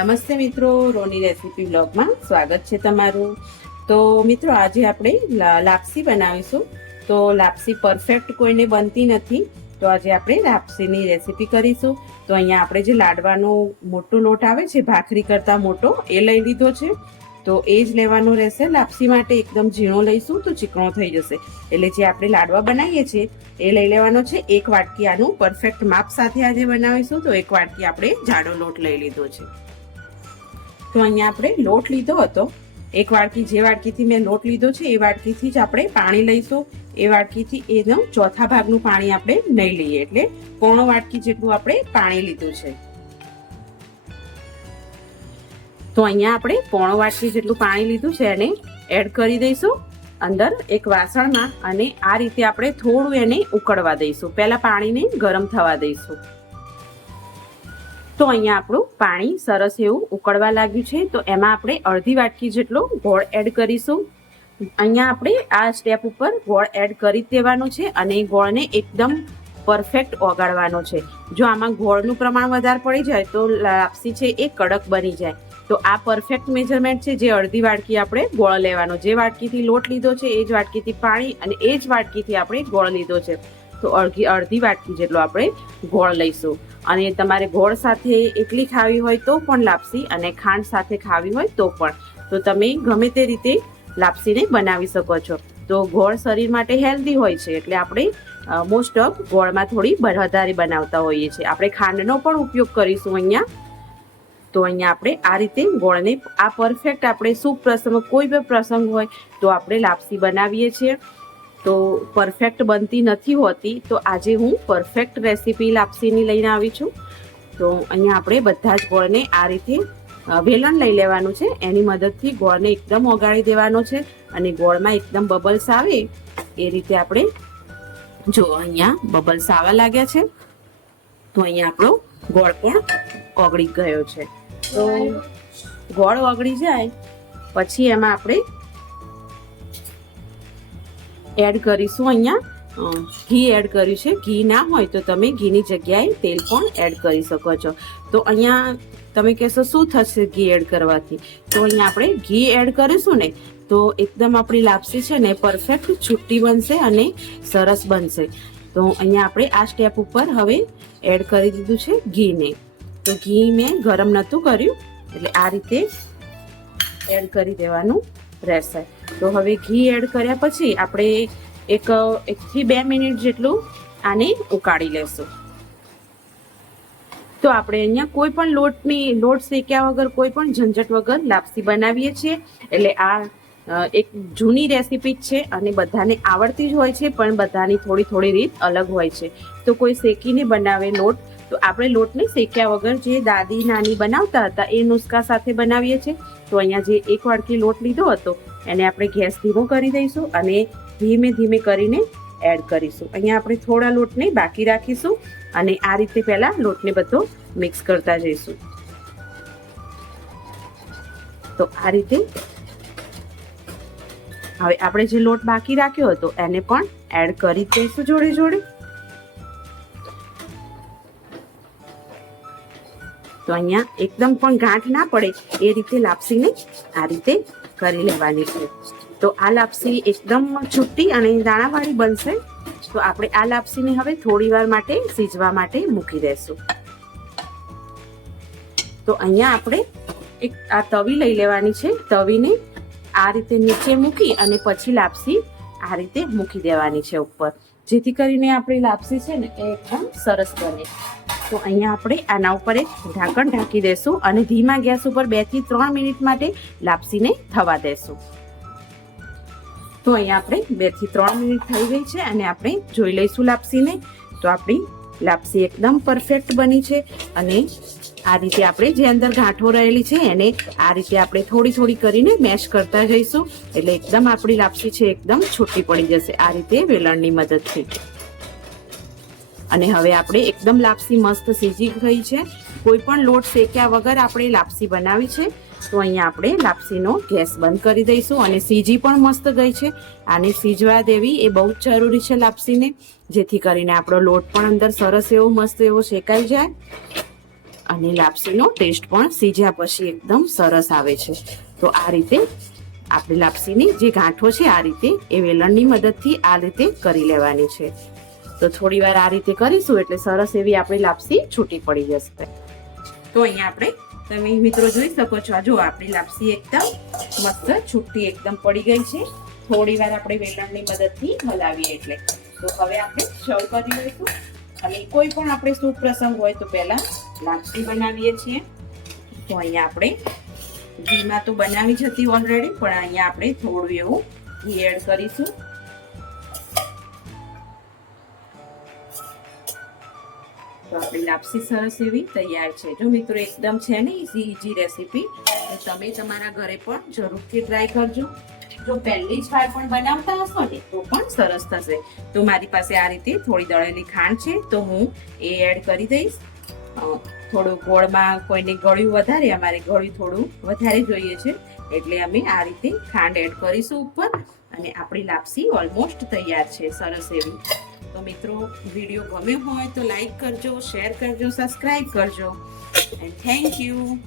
નમસ્તે મિત્રો, રોની રેસીપી બ્લોગમાં સ્વાગત છે તમારું। તો મિત્રો આજે આપણે લાપસી બનાવીશું। તો લાપસી પરફેક્ટ કોઈને બનતી નથી, તો આજે આપણે લાપસીની રેસીપી કરીશું। તો અહીંયા આપણે જે લાડવાનો મોટો લોટ આવે છે, ભાખરી કરતા મોટો, એ લઈ લીધો છે। તો એ જ લેવાનો રહેશે લાપસી માટે। એકદમ ઝીણો લઈશું તો ચીકણો થઈ જશે। એટલે જે આપણે લાડવા બનાવીએ છીએ એ લઈ લેવાનો છે। 1 વાટકી આનું પરફેક્ટ માપ સાથે આજે બનાવીશું। તો 1 વાટકી આપણે જાડો લોટ લઈ લીધો છે। તો અહીંયા આપણે લોટ લીધો હતો 1 વાટકી। જે વાટકીથી મેં લોટ લીધો છે એ વાટકીથી જ આપણે પાણી લઈશું। એ વાટકીથી એનો ચોથા ભાગનું પાણી આપણે નહીં લઈએ, એટલે પોણો વાટકી જેટલું આપણે પાણી લીધું છે। તો અહીંયા આપણે પોણો વાટકી જેટલું પાણી લીધું છે, એને એડ કરી દઈશું અંદર એક વાસણમાં, અને આ રીતે આપણે થોડું એને ઉકળવા દઈશું। પહેલા પાણીને ગરમ થવા દઈશું। તો અહીંયા આપણું પાણી સરસ એવું ઉકળવા લાગ્યું છે। તો એમાં આપણે અડધી વાટકી જેટલો ગોળ એડ કરીશું। અહીંયા આપણે આ સ્ટેપ ઉપર ગોળ એડ કરી દેવાનો છે, અને ગોળને એકદમ પરફેક્ટ ઓગાળવાનો છે। જો આમાં ગોળનું પ્રમાણ વધારે પડી જાય તો લાપસી છે એ કડક બની જાય। તો આ પરફેક્ટ મેજરમેન્ટ છે, જે અડધી વાટકી આપણે ગોળ લેવાનો। જે વાટકીથી લોટ લીધો છે એ જ વાટકીથી પાણી, અને એ જ વાટકીથી આપણે ગોળ લીધો છે। તો અડધી વાટકી જેટલો આપણે ગોળ લઈશું। અને તમારે ગોળ સાથે એકલી ખાવી હોય તો પણ લાપસી, અને ખાંડ સાથે ખાવી હોય તો પણ, તો તમે ગમે તે રીતે લાપસીને બનાવી શકો છો। તો ગોળ શરીર માટે હેલ્ધી હોય છે, એટલે આપણે મોસ્ટ ઓફ ગોળમાં થોડી વધારે બનાવતા હોઈએ છીએ। આપણે ખાંડનો પણ ઉપયોગ કરીશું અહીંયા। તો અહીંયા આપણે આ રીતે ગોળને આ પરફેક્ટ આપણે શુભ પ્રસંગ, કોઈ પણ પ્રસંગ હોય તો આપણે લાપસી બનાવીએ છીએ। તો પરફેક્ટ બનતી નથી હોતી, તો આજે હું પરફેક્ટ રેસીપી લાપસીની લઈને આવી છું। તો અહીંયા આપણે બધા જ ગોળને આ રીતે વેલણ લઈ લેવાનું છે, એની મદદથી ગોળને એકદમ ઓગાળી દેવાનો છે, અને ગોળમાં એકદમ બબલ્સ આવે એ રીતે આપણે, જો અહીંયા બબલ્સ આવવા લાગ્યા છે, તો અહીંયા આપણો ગોળ પણ ઓગળી ગયો છે। તો ગોળ ઓગળી જાય પછી એમાં આપણે એડ કરીશું, અહીંયા ઘી એડ કર્યું છે। ઘી ના હોય તો તમે ઘીની જગ્યાએ તેલ પણ એડ કરી શકો છો। તો અહીંયા તમે કહેશો શું થશે ઘી એડ કરવાથી? તો અહીંયા આપણે ઘી એડ કરીશું ને તો એકદમ આપણી લાપસી છે ને પરફેક્ટ છૂટી બનશે અને સરસ બનશે। તો અહીંયા આપણે આ સ્ટેપ ઉપર હવે એડ કરી દીધું છે ઘીને। તો ઘી મેં ગરમ નહોતું કર્યું, એટલે આ રીતે એડ કરી દેવાનું રહેશે। તો હવે ઘી એડ કર્યા પછી આપણે 1 થી 2 મિનિટ જેટલું આને ઉકાળી લેશું। તો આપણે અહીંયા કોઈ પણ લોટ શેક્યા વગર, કોઈ પણ ઝંઝટ વગર લાપસી બનાવીએ છીએ। એટલે આ એક જૂની રેસીપી છે, અને બધાને આવડતી જ હોય છે, પણ બધાની થોડી રીત અલગ હોય છે। તો કોઈ શેકીને બનાવે લોટ, તો આપણે લોટને શેક્યા વગર જે દાદી નાની બનાવતા હતા એ નુસ્ખા સાથે બનાવીએ છીએ। તો અહીંયા જે 1 વાટકી લોટ લીધો હતો એને આપણે ગેસ ધીમો કરી દઈશું, અને ધીમે ધીમે કરીને એડ કરીશું। અહીંયા આપણે થોડા લોટને બાકી રાખીશું, અને આ રીતે પહેલા લોટને બધો મિક્સ કરતા જઈશું। તો આ રીતે હવે આપણે જે લોટ બાકી રાખ્યો હતો એને પણ એડ કરી દઈશું જોડે જોડે। તો અહીંયા એકદમ પણ ગાંઠ ના પડે એ રીતે લાપસીને આ રીતે કરી લેવાની છે। તો આ લાપસી એકદમ છૂટી અને દાણાવાળી બનશે। તો આપણે આ લાપસીને હવે થોડી વાર માટે સીજવા માટે મૂકી દઈશું। તો અહીંયા આપણે એક આ તવી લઈ લેવાની છે। તવીને આ રીતે નીચે મૂકી અને પછી લાપસી આ રીતે મૂકી દેવાની છે ઉપર, જેથી કરીને આપણી લાપસી છે ને એ એકદમ સરસ બને। તો અહીંયા આપણે આના ઉપર એક ઢાંકણ ઢાંકી દેશું, અને ધીમા ગેસ ઉપર 2 થી 3 મિનિટ માટે લાપસીને થવા દેશું। તો અહીંયા આપણે 2 થી 3 મિનિટ થઈ ગઈ છે, અને આપણે જોઈ લઈશું લાપસીને। તો આપણી લાપસી એકદમ પરફેક્ટ બની છે, અને આ રીતે આપણે જે અંદર ગાંઠો રહેલી છે એને આ રીતે આપણે થોડી કરીને મેશ કરતા જઈશું, એટલે એકદમ આપણી લાપસી છે એકદમ છૂટી પડી જશે આ રીતે વેલણની મદદથી। અને હવે આપણે એકદમ લાપસી મસ્ત સીજી ગઈ છે। કોઈ પણ લોટ શેક્યા વગર આપણે લાપસી બનાવી છે। તો અહીંયા આપણે લાપસીનો ગેસ બંધ કરી દઈશું, અને સીજી પણ મસ્ત ગઈ છે। આને સીજવા દેવી એ બહુ જ જરૂરી છે લાપસીને, જેથી કરીને આપણો લોટ પણ અંદર સરસ એવો મસ્ત એવો શેકાઈ જાય। અને લાપસીનો ટેસ્ટ પણ સીજ્યા પછી એકદમ સરસ આવે છે. તો આ રીતે આપણે લાપસીની જે ગાંઠો છે આ રીતે એ વેલણની મદદથી આ રીતે કરી લેવાની છે. તો થોડી વાર આ રીતે કરીશું એટલે સરસ એવી આપણી લાપસી છૂટી પડી જશે. તો અહીંયા આપણે તમે મિત્રો જોઈ શકો છો, જો આપણી લાપસી એકદમ મસ્ત છૂટી એકદમ પડી ગઈ છે. થોડી વાર આપણે વેલણની મદદથી હલાવીએ એટલે. તો હવે આપણે સર્વ કરી લઈશું. અને કોઈ પણ આપણે શુભ પ્રસંગ હોય તો પહેલા લાપસી બનાવીએ છીએ. તો અહીંયા આપણે ઘીમાં તો બનાવી જ હતી ઓલરેડી, પણ અહીંયા આપણે થોડું એવું ઘી એડ કરીશું. તો આપણી લાપસી સરસ એવી તૈયાર છે. જો મિત્રો એકદમ છે ને ઈઝી રેસીપી, તો તમે તમારા ઘરે પણ જરૂરથી ટ્રાય કરજો. જો પહેલી જ વાર પણ બનાવતા હશો ને તો પણ સરસ થશે. તો મારી પાસે આ રીતે થોડી દળેલી ખાંડ છે તો હું એ એડ કરી દઈશ. થોડું ગોળમાં કોઈને ગળ્યું વધારે, અમારે ગળ્યું થોડું વધારે જોઈએ છે એટલે અમે આ રીતે ખાંડ એડ કરીશું ઉપર. અને આપણી લાપસી ઓલમોસ્ટ તૈયાર છે સરસ એવી. તો મિત્રો વિડીયો ગમ્યો હોય તો લાઈક કરજો, શેર કરજો, સબસ્ક્રાઇબ કરજો. And thank you.